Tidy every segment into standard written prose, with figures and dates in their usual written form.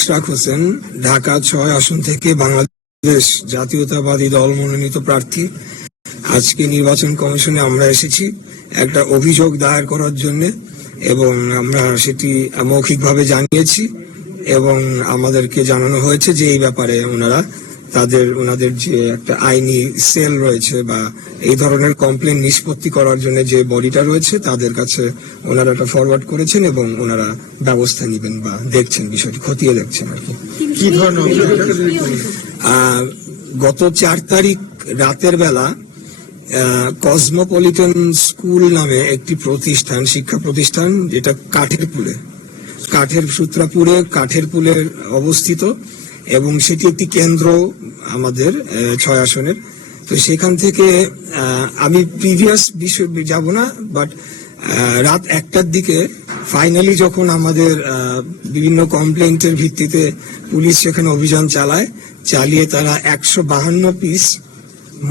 ইশরাক হোসেন, ঢাকা ৬ আসন থেকে বাংলাদেশ জাতীয়তাবাদী দল মনোনীত প্রার্থী। আজকে নির্বাচন কমিশনে আমরা এসেছি একটা অভিযোগ দায়ের করার জন্য, এবং আমরা সেটি মৌখিকভাবে জানিয়েছি এবং আমাদেরকে জানানো হয়েছে যে এই ব্যাপারে ওনাদের যে একটা আইনি সেল রয়েছে বা এই ধরনের কমপ্লেন নিষ্পত্তি করার জন্য যে বডিটা রয়েছে তাদের কাছে ওনারা এটা ফরওয়ার্ড করেছেন এবং ওনারা ব্যবস্থা নেবেন বা দেখছেন, বিষয়টি খতিয়ে দেখছেন আর কি ধরনের। গত ৪ তারিখ রাতের বেলা কসমোপলিটন স্কুল নামে একটি প্রতিষ্ঠান, শিক্ষা প্রতিষ্ঠান, যেটা সূত্রাপুরে কাঠের পুলে অবস্থিত এবং সেটি একটি কেন্দ্র আমাদের ৬ আসনের। তো সেখান থেকে আমি প্রিভিয়াস বিষয় যাব না, বাট রাত ১টার দিকে ফাইনালি যখন আমাদের বিভিন্ন কমপ্লেন্টের ভিত্তিতে পুলিশ সেখানে অভিযান চালিয়ে তারা ১৫২ পিস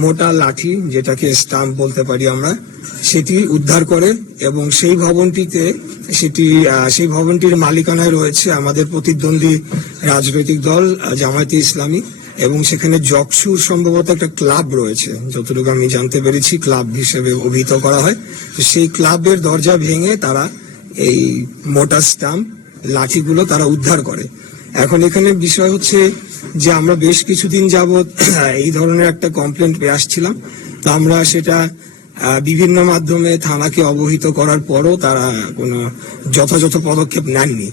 মোটা লাঠি, যেটাকে স্টাম্প বলতে পারি আমরা, সেটি উদ্ধার করে এবং সেই ভবনটির মালিকানায় রয়েছে আমাদের প্রতিদ্বন্দ্বী রাজনৈতিক দল জামায়াতে ইসলামী, এবং সেখানে জকসুর সম্ভবত একটা ক্লাব রয়েছে, যতটুকু আমি জানতে পেরেছি ক্লাব হিসেবে অভিহিত করা হয়। তো সেই ক্লাবের দরজা ভেঙে তারা এই মোটা স্টাম্প লাঠিগুলো তারা উদ্ধার করে। এখন এখানে বিষয় হচ্ছে যে আমরা বেশ কিছুদিন যাবৎ এই ধরনের একটা কমপ্লেন্ট পেয়ে আসছিলাম, তো আমরা সেটা বিভিন্ন মাধ্যমে থানাকে অবহিত করার পরও তারা কোনো যথাযথ পদক্ষেপ নেননি।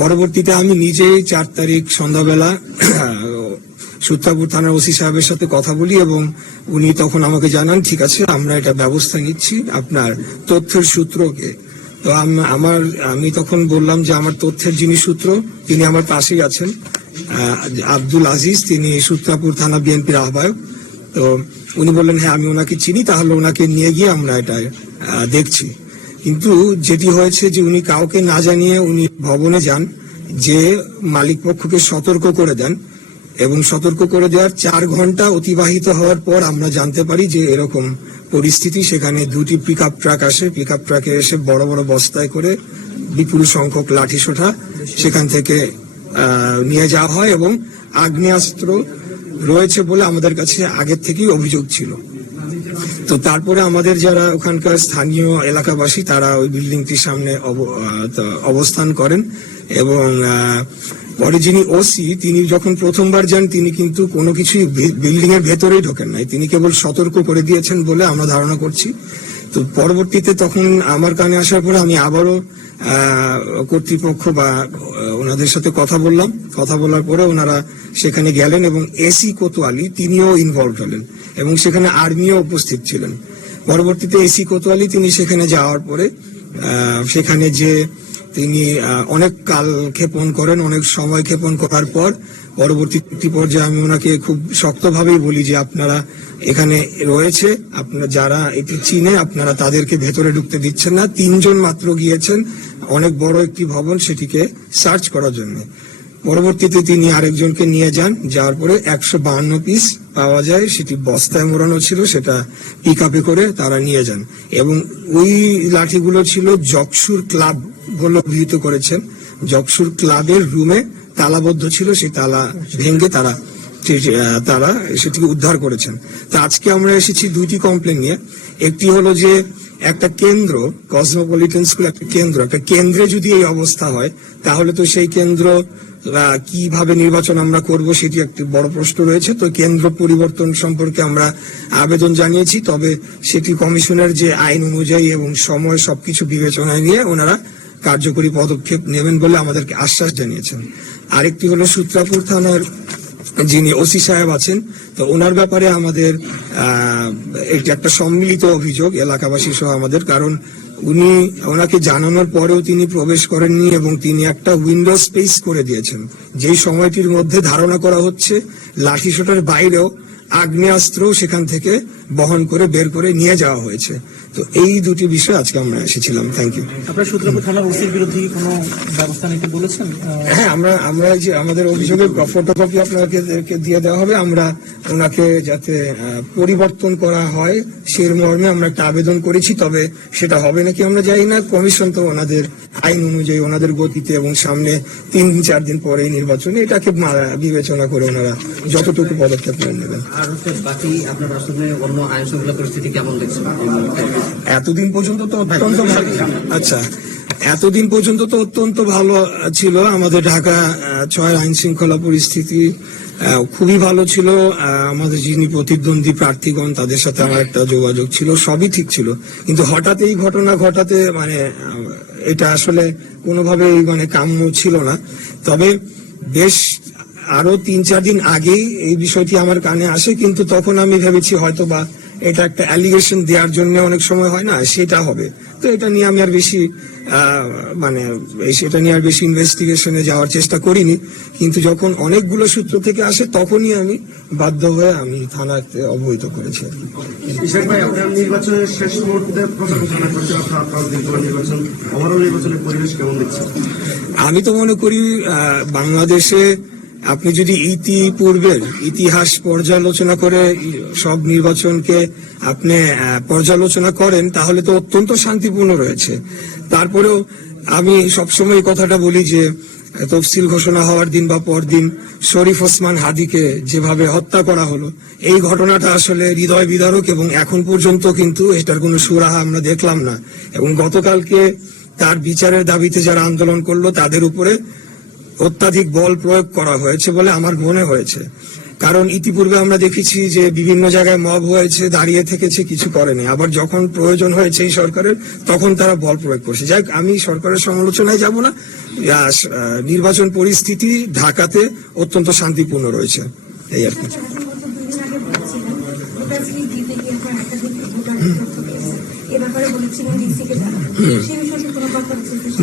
পরবর্তীতে আমি নিজেই ৪ তারিখ সন্ধ্যাবেলা সূত্রাপুর থানার ওসি সাহেবের সাথে কথা বলি এবং উনি তখন আমাকে জানান, ঠিক আছে আমরা এটা ব্যবস্থা নিচ্ছি, আপনার তথ্যের সূত্রকে। তো আমি তখন বললাম যে আমার তথ্যের যিনি সূত্র তিনি আমার পাশেই আছেন, আব্দুল আজিজ, তিনি সূত্রাপুর থানা বিএনপির আহ্বায়ক। তো উনি বললেন হ্যাঁ আমি ওনাকে চিনি, তাহলে ওনাকে নিয়ে গিয়ে আমরা এটা দেখছি। কিন্তু যেটি হয়েছে যে উনি কাউকে না জানিয়ে উনি ভবনে যান, যে মালিক পক্ষকে সতর্ক করে দেন, এবং সতর্ক করে দেওয়ার ৪ ঘন্টা অতিবাহিত হওয়ার পর আমরা জানতে পারি যে এরকম পরিস্থিতি। সেখানে 2টি পিকআপ ট্রাক আসে, পিকআপ ট্রাকে এসে বড় বড় বস্তায় করে বিপুল সংখ্যক লাঠি সোঁঠা সেখান থেকে নিয়ে যাওয়া হয় এবং আগ্নেয়াস্ত্র রয়েছে বলে আমাদের কাছে আগের থেকেই অভিযোগ ছিল। তো তারপরে আমাদের যারা ওখানকার স্থানীয় এলাকাবাসী তারা ওই বিল্ডিংটির সামনে অবস্থান করেন এবং পরে যিনি ওসি তিনি যখন প্রথমবার যান তিনি কিন্তু কোনো কিছুই বিল্ডিং এর ভেতরেই ঢোকেন নাই, তিনি কেবল সতর্ক করে দিয়েছেন বলে আমরা ধারণা করছি। তো পরবর্তীতে তখন আমার কানে আসার পরে আমি আবারও কর্তৃপক্ষ বা ওনাদের সাথে কথা বলার পরে ওনারা সেখানে গেলেন এবং এসি কোতোয়ালি তিনিও ইনভলভ হলেন এবং সেখানে আর্মিও উপস্থিত ছিলেন। পরবর্তীতে এসি কোতোয়ালি তিনি সেখানে যাওয়ার পরে সেখানে যে তিনি অনেক কাল ক্ষেপণ করেন, অনেক সময় ক্ষেপণ করার পর পরবর্তী পর্যায়ে আমি ওনাকে খুব শক্তভাবেই বলি যে আপনারা এখানে রয়েছে, আপনারা যারা এটি চিনে আপনারা তাদেরকে ভেতরে ঢুকতে দিচ্ছেন না। 3 জন মাত্র গিয়েছেন অনেক বড় একটি ভবন সেটিকে সার্চ করার জন্য। পরবর্তীতে তিনি আরেকজনকে নিয়ে যাওয়ার পরে 152 পিস পাওয়া যায়, সেটি বস্তায় মোড়ানো ছিল, সেটা পিকআপে করে তারা নিয়ে যান এবং ওই লাঠিগুলো ছিল জকসুর ক্লাব বলে অভিহিত করেছেন। জকসুর ক্লাবের রুমে তালাবদ্ধ ছিল, সেই তালা ভেঙে তারা সেটিকে উদ্ধার করেছেন। তো আজকে আমরা এসেছি 2টি কমপ্লেন নিয়ে। একটি হলো যে একটা কেন্দ্র, কসমোপলিটন স্কুল একটা কেন্দ্রে যদি এই অবস্থা হয় তাহলে তো সেই কেন্দ্র কিভাবে নির্বাচন আমরা করব সেটি একটি বড় প্রশ্ন রয়েছে। তো কেন্দ্র পরিবর্তন সম্পর্কে আমরা আবেদন জানিয়েছি, তবে সেটি কমিশনের যে আইন অনুযায়ী এবং সময় সবকিছু বিবেচনায় নিয়ে ওনারা কার্যকরী পদক্ষেপ নেবেন বলে আমাদেরকে আশ্বাস জানিয়েছেন। আরেকটি হলো সূত্রাপুর থানার যিনি ওসি সাহেব আছেন, তো ওনার ব্যাপারে আমাদের এটি একটা সম্মিলিত অভিযোগ এলাকাবাসী সহ আমাদের, কারণ ওনাকে জানানোর পরেও তিনি প্রবেশ করেননি এবং তিনি একটা উইন্ডো স্পেস করে দিয়েছেন, যেই সময়টির মধ্যে ধারণা করা হচ্ছে লাঠিসোঁটার বাইরেও আগ্নেয়াস্ত্র সেখান থেকে বহন করে বের করে নিয়ে যাওয়া হয়েছে। তো এই দুটি বিষয় আজকে আমরা এসেছিলাম। Thank you. আপনার সূত্রপুর থানার ওসির বিরুদ্ধে কি কোনো ব্যবস্থা নিতে বলেছেন? হ্যাঁ, আমরা যে আমাদের অভিযোগের ফটোকপি আপনাকে দিয়ে দেওয়া হবে। আমরা ওনাকে যাতে পরিবর্তন করা হয় সেই মর্মে আমরা একটা আবেদন করেছি। তবে সেটা হবে নাকি আমরা জানি না। কমিশন তো ওনাদের আইন অনুযায়ী ওনাদের গতিতে এবং সামনে 3-4 দিন পরে নির্বাচনে এটাকে বিবেচনা করে ওনারা যতটুকু পদক্ষেপ নেবেন। আর বাকি আপনার আসলে অন্য আইন শৃঙ্খলা পরিস্থিতি কেমন দেখছেন? এতদিন পর্যন্ত তো অত্যন্ত ভালো। আচ্ছা, এতদিন পর্যন্ত তো অত্যন্ত ভালো ছিল। আমাদের ঢাকা 6 আইন শৃঙ্খলা পরিস্থিতি খুবই ভালো ছিল। আমাদের যিনি প্রতিদ্বন্দ্বী প্রার্থীগণ তাদের সাথে আমার একটা যোগাযোগ ছিল, সবই ঠিক ছিল। কিন্তু হঠাৎ এই ঘটনা ঘটাতে এটা আসলে কোনোভাবেই কাম্য ছিল না। তবে বেশ আরো 3-4 দিন আগেই এই বিষয়টি আমার কানে আসে, কিন্তু তখন আমি ভেবেছি হয়তো বা এটা একটা অ্যালিগেশন দেওয়ার জন্য অনেক সময় হয় না, সেটা হবে। তো এটা নিয়ে আমি আর বেশি সেটা নিয়ে আর বেশি ইনভেস্টিগেশনে যাওয়ার চেষ্টা করিনি। কিন্তু যখন অনেকগুলো সূত্র থেকে আসে তখনই আমি বাধ্য হয়ে আমি থানাতে অবহিত করেছি। নির্বাচনের শেষ মুহূর্তে নির্বাচনের পরিবেশ কেমন দেখছেন? আমি তো মনে করি বাংলাদেশে আপনি যদি ইতিপূর্বের ইতিহাস পর্যালোচনা করে সব নির্বাচনকে আপনি পর্যালোচনা করেন তাহলে তো অত্যন্ত শান্তিপূর্ণ রয়েছে। তারপরেও আমি সবসময় এই কথাটা বলি যে তফসিল ঘোষণা হওয়ার দিন বা পরদিন শরীফ ওসমান হাদিকে যেভাবে হত্যা করা হলো, এই ঘটনাটা আসলে হৃদয় বিদারক এবং এখন পর্যন্ত কিন্তু এটার কোনো সুরাহা আমরা দেখলাম না। এবং গতকালকে তার বিচারের দাবিতে যারা আন্দোলন করলো তাদের উপরে অত্যাধিক বল প্রয়োগ করা হয়েছে বলে আমার মনে হয়েছে। কারণ ইতিপূর্বে আমরা দেখেছি যে বিভিন্ন জায়গায় মব হয়েছে, দাঁড়িয়ে থেকেছে, কিছু করেনি। আবার যখন প্রয়োজন হয়েছে এই সরকারের তখন তারা বল প্রয়োগ করছে। যাই আমি সরকারের সমালোচনায় যাব না। নির্বাচন পরিস্থিতি ঢাকাতে অত্যন্ত শান্তিপূর্ণ রয়েছে, এই আর কি।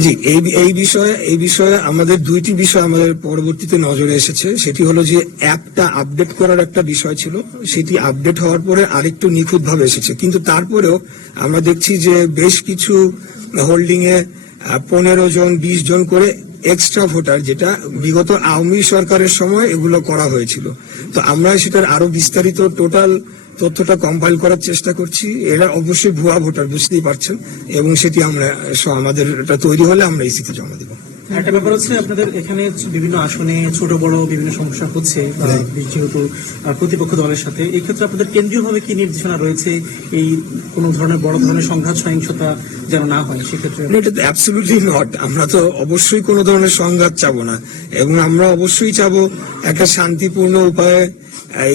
জি, এই বিষয়ে আমাদের দুইটি বিষয় আমাদের পরবর্তীতে নজরে এসেছে। সেটি হলো যে অ্যাপটা আপডেট করার একটা বিষয় ছিল, সেটি আপডেট হওয়ার পরে আরেকটু নিখুঁত ভাবে এসেছে। কিন্তু তারপরেও আমরা দেখছি যে বেশ কিছু হোল্ডিং এ 15 জন 20 জন করে এক্সট্রা ভোটার, যেটা বিগত আওয়ামী সরকারের সময় এগুলো করা হয়েছিল। তো আমরা সেটার আরো বিস্তারিত টোটাল তথ্যটা কম্পাইল করার চেষ্টা করছি। এরা অবশ্যই ভুয়া ভোটার, বুঝতেই পারছেন, এবং সেটি আমরা আমাদের এটা তৈরি হলে আমরা ইসিতে জমা দেব। একটা ব্যাপার হচ্ছে আপনাদের এখানে বিভিন্ন আসনে ছোট বড় বিভিন্ন সমস্যা হচ্ছে যেহেতু প্রতিপক্ষ দলের সাথে, এই ক্ষেত্রে আপনাদের কেন্দ্রীয়ভাবে কি নির্দেশনা রয়েছে এই কোন ধরনের বড় ধরনের সংঘাত সহিংসতা যেন না হয় সেক্ষেত্রে? এটা তো অ্যাবসলিউটলি নট। আমরা তো অবশ্যই কোনো ধরনের সংঘাত চাবো না, এবং আমরা অবশ্যই চাবো একটা শান্তিপূর্ণ উপায়ে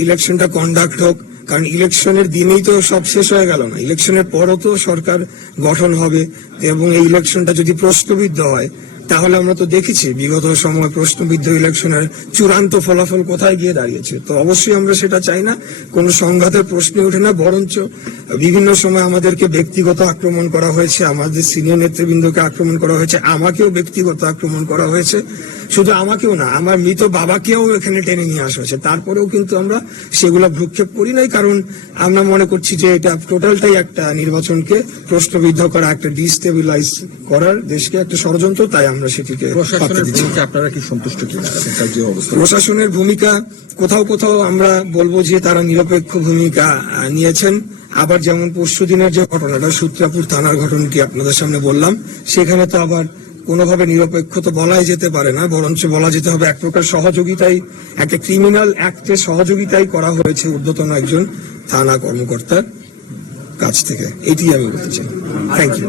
ইলেকশনটা কন্ডাক্ট হোক। কারণ ইলেকশনের দিনেই তো সব শেষ হয়ে গেল না, ইলেকশনের পরও তো সরকার গঠন হবে। এবং এই ইলেকশনটা যদি প্রশ্নবিদ্ধ হয় তাহলে আমরা তো দেখেছি বিগত সময় প্রশ্নবিদ্ধ ইলেকশনের চূড়ান্ত ফলাফল কোথায় গিয়ে দাঁড়িয়েছে। তো অবশ্যই আমরা সেটা চাই না, কোনো সংঘাতের প্রশ্ন ওঠে না। বরঞ্চ বিভিন্ন সময় আমাদেরকে ব্যক্তিগত আক্রমণ করা হয়েছে, আমাদের সিনিয়র নেতৃবৃন্দকে আক্রমণ করা হয়েছে, আমাকেও ব্যক্তিগত আক্রমণ করা হয়েছে। শুধু আমাকেও না, আমার মৃত বাবাকেও এখানে টেনে নিয়ে আসা হয়েছে। তারপরেও কিন্তু আমরা সেগুলো ভ্রুক্ষেপ করি নাই, কারণ আমরা মনে করছি যে এটা টোটালটাই একটা নির্বাচনকে প্রশ্নবিদ্ধ করা, একটা ডিস্টেবিলাইজ করার দেশকে একটা ষড়যন্ত্র। তাই আমরা সেটিকে আপনারা কি সন্তুষ্ট কিনা? প্রশাসনের ভূমিকা কোথাও কোথাও আমরা বলবো যে তারা নিরপেক্ষ ভূমিকা নিয়েছেন। আবার যেমন পরশুদিনের যে ঘটনাটা, সূত্রাপুর থানার ঘটনাটি আপনাদের সামনে বললাম, সেখানে তো আবার কোনোভাবে নিরপেক্ষ তো বলাই যেতে পারে না, বরঞ্চ বলা যেতে হবে এক প্রকার সহযোগিতাই, একটা ক্রিমিনাল অ্যাক্টে সহযোগিতাই করা হয়েছে ঊর্ধ্বতন একজন থানা কর্মকর্তার কাছ থেকে। এটি আমি বলতে চাই। Thank you.